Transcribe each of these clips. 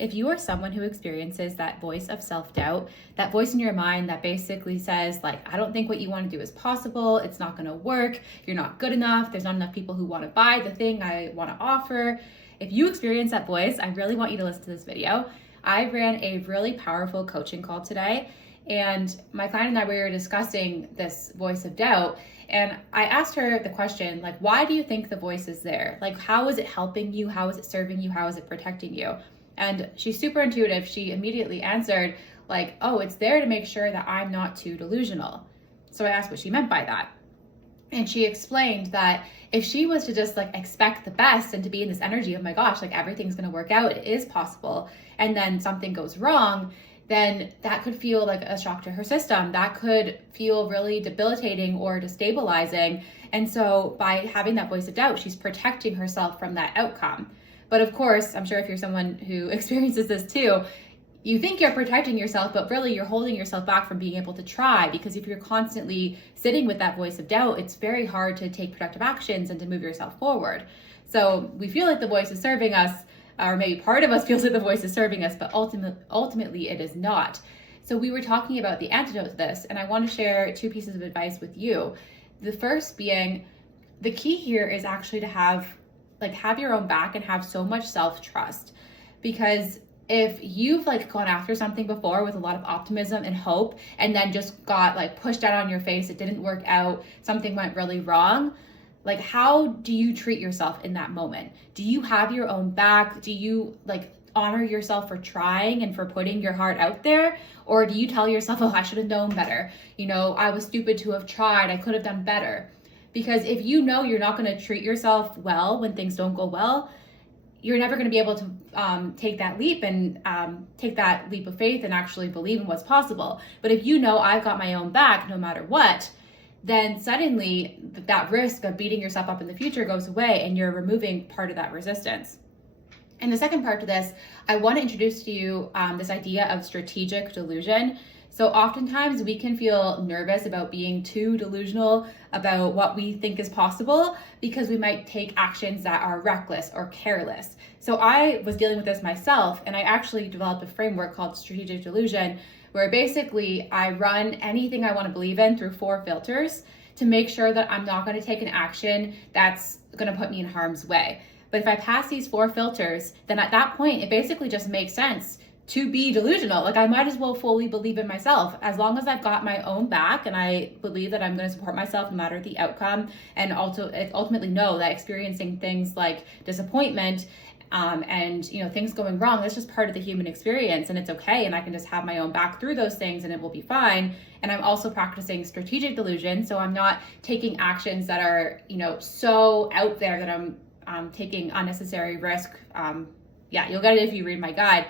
if you are someone who experiences that voice of self-doubt, that voice in your mind that basically says like, I don't think what you want to do is possible, it's not going to work, you're not good enough, there's not enough people who want to buy the thing I want to offer. If you experience that voice, I really want you to listen to this video. I ran a really powerful coaching call today, and my client and I, we were discussing this voice of doubt, and I asked her the question, like, why do you think the voice is there? Like, how is it helping you? How is it serving you? How is it protecting you? And she's super intuitive. She immediately answered like, oh, it's there to make sure that I'm not too delusional. So I asked what she meant by that. And she explained that if she was to just like expect the best and to be in this energy of, my gosh, like everything's going to work out, it is possible, and then something goes wrong, then that could feel like a shock to her system. That could feel really debilitating or destabilizing. And so by having that voice of doubt, she's protecting herself from that outcome. But of course, I'm sure if you're someone who experiences this too, you think you're protecting yourself, but really you're holding yourself back from being able to try, because if you're constantly sitting with that voice of doubt, it's very hard to take productive actions and to move yourself forward. So we feel like the voice is serving us, or maybe part of us feels like the voice is serving us, but ultimately it is not. So we were talking about the antidote to this, and I want to share 2 pieces of advice with you. The first being, the key here is actually to have your own back and have so much self-trust, because if you've gone after something before with a lot of optimism and hope, and then just got pushed out on your face, it didn't work out, something went really wrong, how do you treat yourself in that moment? Do you have your own back? Do you honor yourself for trying and for putting your heart out there? Or do you tell yourself, oh, I should have known better, I was stupid to have tried, I could have done better? Because if you know you're not going to treat yourself well when things don't go well, you're never going to be able to take that leap of faith and actually believe in what's possible. But if you know I've got my own back no matter what, then suddenly that risk of beating yourself up in the future goes away, and you're removing part of that resistance. And the second part to this, I want to introduce to you this idea of strategic delusion. So oftentimes we can feel nervous about being too delusional about what we think is possible, because we might take actions that are reckless or careless. So I was dealing with this myself, and I actually developed a framework called strategic delusion, where basically I run anything I want to believe in through 4 filters to make sure that I'm not going to take an action that's going to put me in harm's way. But if I pass these 4 filters, then at that point, it basically just makes sense to be delusional. I might as well fully believe in myself, as long as I've got my own back and I believe that I'm going to support myself no matter the outcome, and also ultimately know that experiencing things like disappointment and things going wrong, that's just part of the human experience, and it's okay, and I can just have my own back through those things and it will be fine. And I'm also practicing strategic delusion, so I'm not taking actions that are so out there that I'm taking unnecessary risk. You'll get it if you read my guide.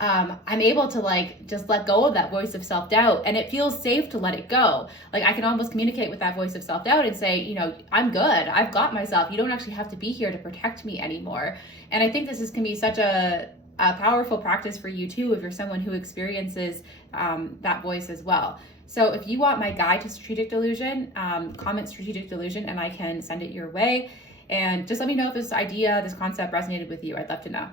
I'm able to just let go of that voice of self-doubt, and it feels safe to let it go. I can almost communicate with that voice of self-doubt and say, I'm good, I've got myself, you don't actually have to be here to protect me anymore. And I think this can be such a powerful practice for you too, if you're someone who experiences that voice as well. So if you want my guide to strategic delusion, comment strategic delusion and I can send it your way. And just let me know if this idea, this concept resonated with you. I'd love to know.